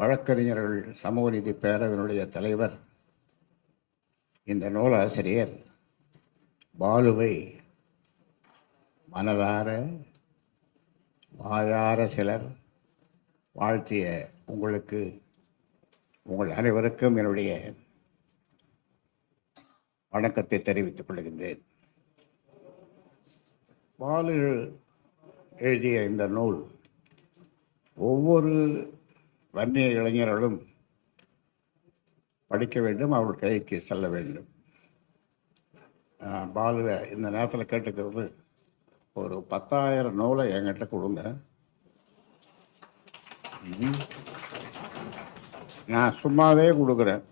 வழக்கறிஞர்கள் சமூக நீதி பேரவையினுடைய தலைவர், இந்த நூலாசிரியர் பாலுவை மனதார வாயார சிலர் வாழ்த்திய உங்களுக்கு, உங்கள் அனைவருக்கும் என்னுடைய வணக்கத்தை தெரிவித்துக் கொள்கின்றேன். பாலு எழுதிய இந்த நூல் ஒவ்வொரு வன்னிய இளைஞர்களும் படிக்க வேண்டும், அவர்கள் கைக்கு செல்ல வேண்டும். பாலுவை இந்த நேரத்தில் கேட்டுக்கிறது, ஒரு 10,000 நூலை என்கிட்ட கொடுங்க, நான் சும்மாவே கொடுக்குறேன்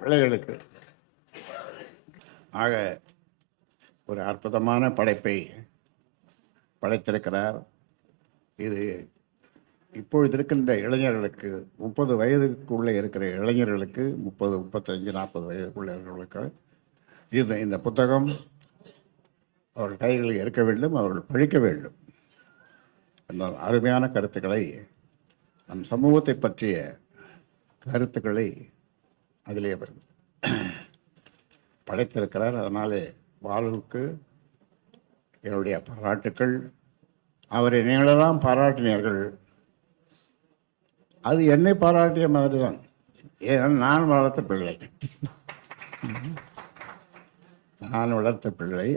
பிள்ளைகளுக்கு. ஆக ஒரு அற்புதமான படைப்பை படைத்திருக்கிறார். இது இப்பொழுது இருக்கின்ற இளைஞர்களுக்கு, 30 வயதுக்குள்ளே இருக்கிற இளைஞர்களுக்கு, 30, 35, 40 வயதுக்குள்ளே இருக்கிறவர்களுக்கு இந்த புத்தகம் அவர்கள் கைகளில் இருக்க வேண்டும், அவர்கள் படிக்க வேண்டும். என்ற அருமையான கருத்துக்களை, நம் சமூகத்தை பற்றிய கருத்துக்களை அதிலே படைத்திருக்கிறார். அதனாலே பாலுவுக்கு என்னுடைய பாராட்டுக்கள். அவரை நீங்களெல்லாம் பாராட்டினீர்கள், அது என்னை பாராட்டிய மாதிரி தான். ஏன், நான் வளர்த்த பிள்ளை, நான் வளர்த்த பிள்ளை.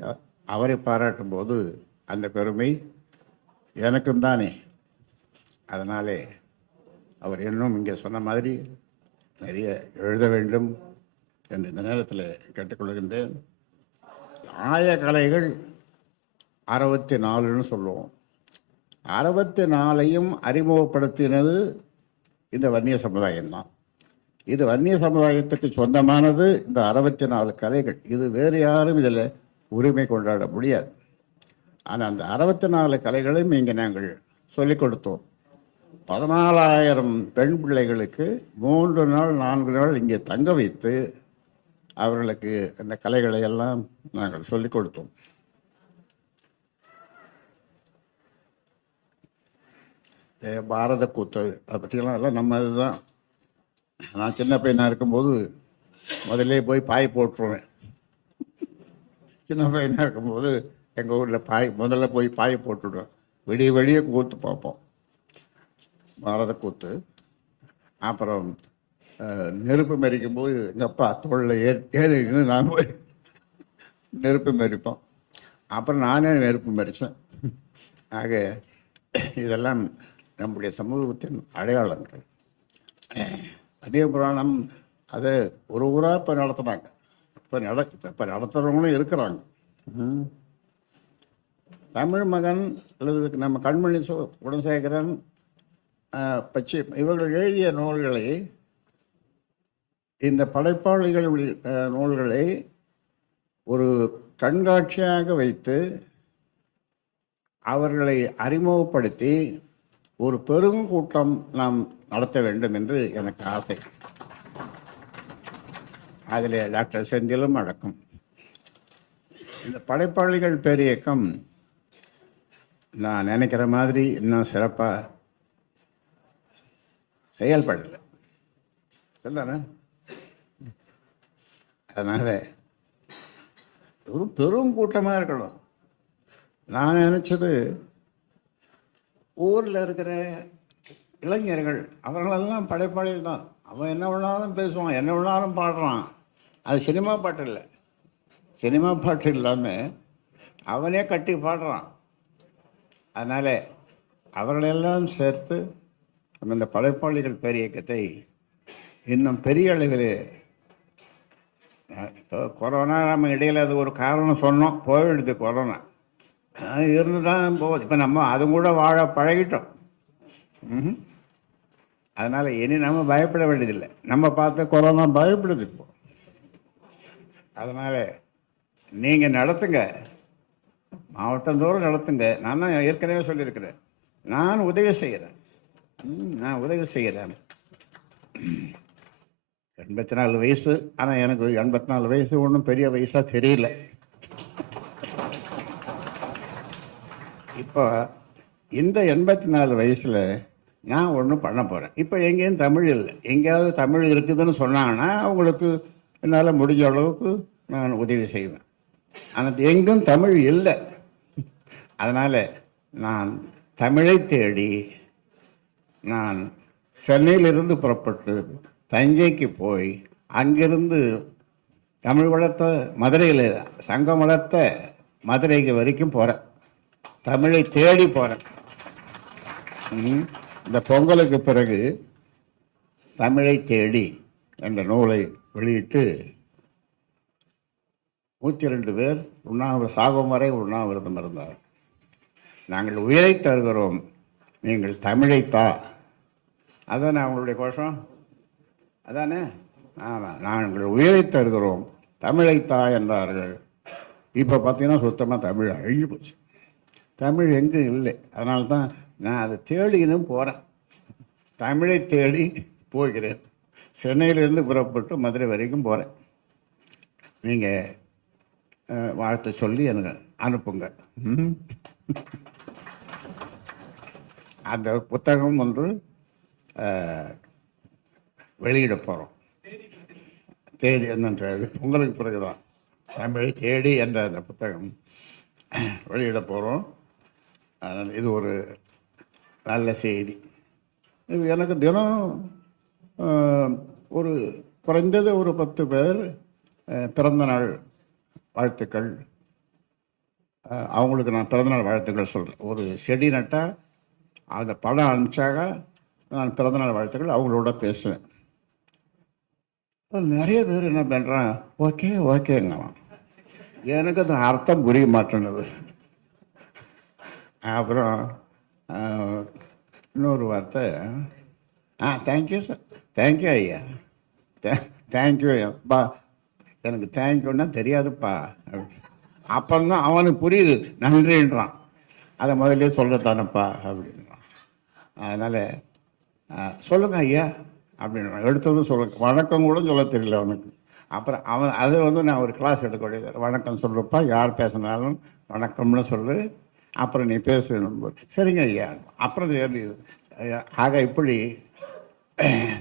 அவரை பாராட்டும் போது அந்த பெருமை எனக்கும் தானே. அதனாலே அவர் இன்னும் இங்கே சொன்ன மாதிரி நிறைய எழுத வேண்டும் என்று இந்த நேரத்தில் கேட்டுக்கொள்கின்றேன். ஆயக்கலைகள் 64ன்னு சொல்லுவோம். 64ஐயும் அறிமுகப்படுத்தினது இந்த வன்னிய சமுதாயம்தான். இது வன்னிய சமுதாயத்துக்கு சொந்தமானது. இந்த 64 கலைகள், இது வேறு யாரும் இதில் உரிமை கொண்டாட முடியாது. ஆனால் அந்த 64 கலைகளையும் இங்கே நாங்கள் சொல்லிக் கொடுத்தோம். 14,000 பெண் பிள்ளைகளுக்கு 3 நாள் 4 நாள் இங்கே தங்க வைத்து அவர்களுக்கு இந்த கலைகளை எல்லாம் நாங்கள் சொல்லிக் கொடுத்தோம். பாரத கூத்து அதை பற்றியெல்லாம் எல்லாம் நம்ம இதுதான். நான் சின்ன பையனாக இருக்கும்போது முதல்ல போய் பாய் போட்டுருவேன். சின்ன பையனாக இருக்கும்போது எங்கள் ஊரில் முதல்ல போய் பாய் போட்டுவிடுவேன். விடிய வெளியே கூத்து பார்ப்போம், பாரத கூத்து. அப்புறம் நெருப்பு மெரிக்கும் போது எங்கள் அப்பா தோளில் ஏறின்னு நான் போய் நெருப்பு மெரிப்போம். அப்புறம் நானே நெருப்பு மெரித்தேன். ஆக இதெல்லாம் நம்முடைய சமூகத்தின் அடையாளங்கள். அதே புராணம் அதை ஒரு ஊராக இப்போ நடத்துனாங்க. இப்போ நடத்துகிறவங்களும் இருக்கிறாங்க. தமிழ் மகன் அல்லது நம்ம கண்மணி குணசேகரன், பச்சை, இவர்கள் எழுதிய நூல்களை, இந்த படைப்பாளிகள் நூல்களை ஒரு கண்காட்சியாக வைத்து அவர்களை அறிமுகப்படுத்தி ஒரு பெருங்கூட்டம் நாம் நடத்த வேண்டும் என்று எனக்கு ஆசை. அதில் டாக்டர் செந்திலும் அடக்கம். இந்த படைப்பாளிகள் பேரியக்கம் நான் நினைக்கிற மாதிரி இன்னும் சிறப்பாக செயல்படலை. சொல்லுறேன். அதனால் ஒரு பெருங்கூட்டமாக இருக்கணும். நான் நினச்சது, ஊரில் இருக்கிற இளைஞர்கள் அவர்களெல்லாம் படைப்பாளிகள் தான். அவன் என்ன வேணாலும் பேசுவான், என்ன வேணாலும் பாடுறான். அது சினிமா பாட்டு இல்லை. சினிமா பாட்டு இல்லாமல் அவனே கட்டி பாடுறான். அதனால் அவர்களெல்லாம் சேர்த்து நம்ம இந்த படைப்பாளிகள் பேரியக்கத்தை இன்னும் பெரிய அளவில், இப்போ கொரோனா நம்ம இடையில் அது ஒரு காரணம் சொன்னோம், போயிடுது கொரோனா. இருந்து தான் போகுது. இப்போ நம்ம அதுவும் கூட வாழ பழகிட்டோம். அதனால் இனி நம்ம பயப்பட வேண்டியதில்லை. நம்ம பார்த்து கொரோனா பயப்படுது இப்போ. அதனால் நீங்கள் நடத்துங்க, மாவட்டந்தோறும் நடத்துங்க. நான் தான் ஏற்கனவே சொல்லியிருக்கிறேன், நான் உதவி செய்கிறேன். நான் உதவி செய்கிறேன். 84 வயசு. ஆனால் எனக்கு 84 வயசு ஒன்றும் பெரிய வயசாக தெரியல. இப்போ இந்த 84 வயசில் நான் ஒன்றும் பண்ண போகிறேன். இப்போ எங்கேயும் தமிழ் இல்லை. எங்கேயாவது தமிழ் இருக்குதுன்னு சொன்னாங்கன்னா அவங்களுக்கு என்னால் முடிஞ்ச அளவுக்கு நான் உதவி செய்வேன். ஆனால் எங்கும் தமிழ் இல்லை. அதனால் நான் தமிழை தேடி நான் சென்னையிலிருந்து புறப்பட்டு தஞ்சைக்கு போய் அங்கிருந்து தமிழ் வளர்த்த மதுரையில் சங்கம் வளர்த்த மதுரைக்கு வரைக்கும் போகிறேன். தமிழை தேடி போகிறேன். இந்த பொங்கலுக்கு பிறகு தமிழை தேடி என்ற நூலை வெளியிட்டு 102 பேர் சாகும் வரை உண்ணாவிரதம் இருந்தார். நாங்கள் உயிரை தருகிறோம், நீங்கள் தமிழைத்தா. அதானே அவங்களுடைய கோஷம், அதானே? ஆமாம், நாங்கள் உயிரை தருகிறோம், தமிழைத்தா என்றார்கள். இப்போ பார்த்தீங்கன்னா சுத்தமாக தமிழ் அழிஞ்சு போச்சு. தமிழ் எங்கும் இல்லை. அதனால தான் நான் அதை தேடினும் போகிறேன். தமிழை தேடி போகிறேன். சென்னையிலேருந்து புறப்பட்டு மதுரை வரைக்கும் போகிறேன். நீங்கள் வாழ்த்து சொல்லி எனக்கு அனுப்புங்க. அந்த புத்தகம் ஒன்று வெளியிட போகிறோம். தேடி என்ன பொங்கலுக்கு பிறகு தான் தமிழை தேடி என்ற அந்த புத்தகம் வெளியிட போகிறோம். அதனால் இது ஒரு நல்ல செய்தி. இது எனக்கு தினம் ஒரு குறைந்தது ஒரு 10 பேர் பிறந்தநாள் வாழ்த்துக்கள், அவங்களுக்கு நான் பிறந்தநாள் வாழ்த்துக்கள் சொல்கிறேன். ஒரு செடி நட்டால் அந்த படம் அனுப்பிச்சாக நான் பிறந்தநாள் வாழ்த்துக்கள் அவங்களோட பேசுவேன். நிறைய பேர் என்ன பண்ணுறான், ஓகே ஓகேங்கலாம். எனக்கு அது அர்த்தம் புரிய மாட்டேன்னுது. அப்புறம் இன்னொரு வார்த்தை, தேங்க்யூ சார், தேங்க்யூ ஐயா, தேங்க்யூ பா, எனக்கு தேங்க்யூன்னா தெரியாதுப்பா. அப்போதான் அவனுக்கு புரியுது நன்றின்றான். அதை முதல்ல சொல்லத்தானப்பா அப்படின்றான். அதனால் சொல்லுங்க ஐயா அப்படின்றான். எடுத்ததும் சொல்லுங்க, வணக்கம் கூட சொல்ல தெரியல அவனுக்கு. அப்புறம் அவன் அதை நான் ஒரு கிளாஸ் எடுக்கக்கூடியது. வணக்கம் சொல்லுப்பா, யார் பேசினாலும் வணக்கம்னு சொல்லு, அப்புறம் நீ பேசணும். சரிங்க ஐயா. அப்புறம் ஆக இப்படி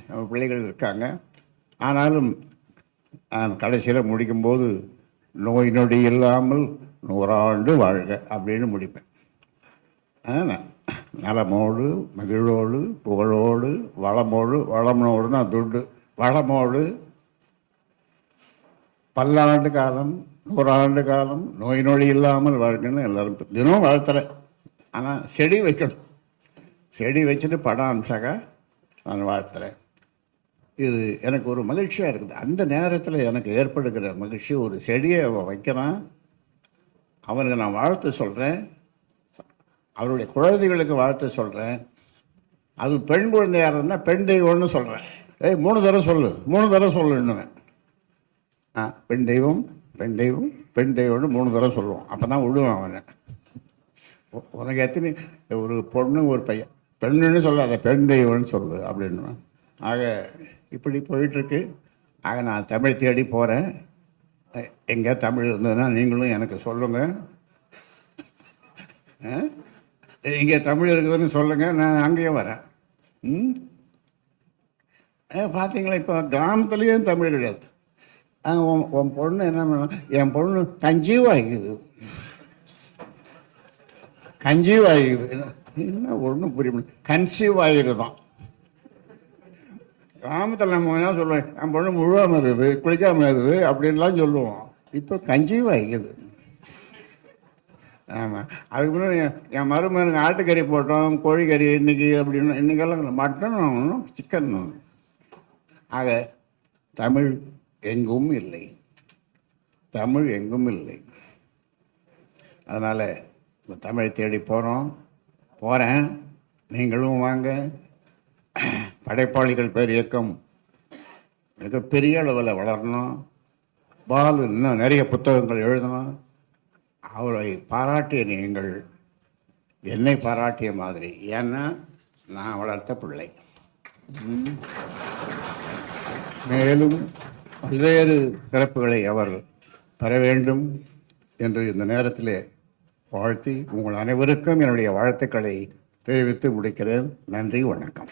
நம்ம பிள்ளைகள் இருக்காங்க. ஆனாலும் நான் கடைசியில் முடிக்கும்போது நோய் நொடி இல்லாமல் 100 ஆண்டு வாழ்க அப்படின்னு முடிப்பேன். நலமோடு மகிழோடு புகழோடு வளமோடு தான் துட்டு, வளமோடு பல்லாண்டு காலம் 100 ஆண்டு காலம் நோய் நொடி இல்லாமல் வாழ்க்கைன்னு எல்லாரும் தினம் வாழ்த்துறேன். ஆனால் செடி வைக்கணும். செடி வச்சுட்டு படம் அனுப்பிச்சாக்கா நான் வாழ்த்துறேன். இது எனக்கு ஒரு மகிழ்ச்சியாக இருக்குது. அந்த நேரத்தில் எனக்கு ஏற்படுகிற மகிழ்ச்சி, ஒரு செடியை வைக்கிறான், அவனுக்கு நான் வாழ்த்து சொல்கிறேன், அவருடைய குழந்தைகளுக்கு வாழ்த்து சொல்கிறேன். அது பெண் குழந்தையாக இருந்தால் பெண் தெய்வம்னு சொல்கிறேன். 3 தடவை சொல்லு, 3 தடவை சொல்லு இன்னும். பெண் தெய்வம் பெண் தெய்வம் பெண் தெய்வம்னு 3 தடவை சொல்லுவோம். அப்போ தான் விடுவேன் அவனை. உனக்கு எத்தனை ஒரு பொண்ணு ஒரு பையன், பெண்ணுன்னு சொல்லாத பெண் தெய்வம்னு சொல்லு அப்படின்னு. ஆக இப்படி போயிட்டுருக்கு. ஆக நான் தமிழ் தேடி போகிறேன். எங்கே தமிழ் இருந்ததுன்னா நீங்களும் எனக்கு சொல்லுங்கள். இங்கே தமிழ் இருக்குதுன்னு சொல்லுங்கள், நான் அங்கேயும் வரேன். பார்த்தீங்களா, இப்போ கிராமத்துலேயும் தமிழ் கிடையாது. உன் பொண்ணு என்ன பண்ண, என் பொண்ணு கன்சீவ் ஆகிக்குது என்ன ஒன்றும் புரிய முடியும். கன்சீவ் ஆகிருதான். கிராமத்தில் நம்ம என்ன சொல்லுவேன், என் பொண்ணு முழுவாமல் இருக்குது, குளிக்காமல் இருக்குது அப்படின்லாம் சொல்லுவோம். இப்போ கன்சீவ் ஆகிக்குது. ஆமாம். அதுக்கு முன்னாடி என் மருமகனுக்கு ஆட்டுக்கறி போட்டோம், கோழிக்கறி இன்னைக்கு அப்படின்னு. இன்றைக்கெல்லாம் மட்டன் சிக்கன். ஆக தமிழ் எங்கும் இல்லை, தமிழ் எங்கும் இல்லை. அதனால் தமிழை தேடி போகிறேன். நீங்களும் வாங்க. படைப்பாளிகள் பேர் இயக்கம் மிகப்பெரிய அளவில் வளரணும். பாலு இன்னும் நிறைய புத்தகங்கள் எழுதணும். அவரை பாராட்டிய நீங்கள் என்னை பாராட்டிய மாதிரி, ஏன்னா நான் வளர்த்த பிள்ளை. மேலும் பல்வேறு சிறப்புகளை அவர் பெற வேண்டும் என்று இந்த நேரத்தில் வாழ்த்தி, உங்கள் அனைவருக்கும் என்னுடைய வாழ்த்துக்களை தெரிவித்து முடிக்கிறேன். நன்றி, வணக்கம்.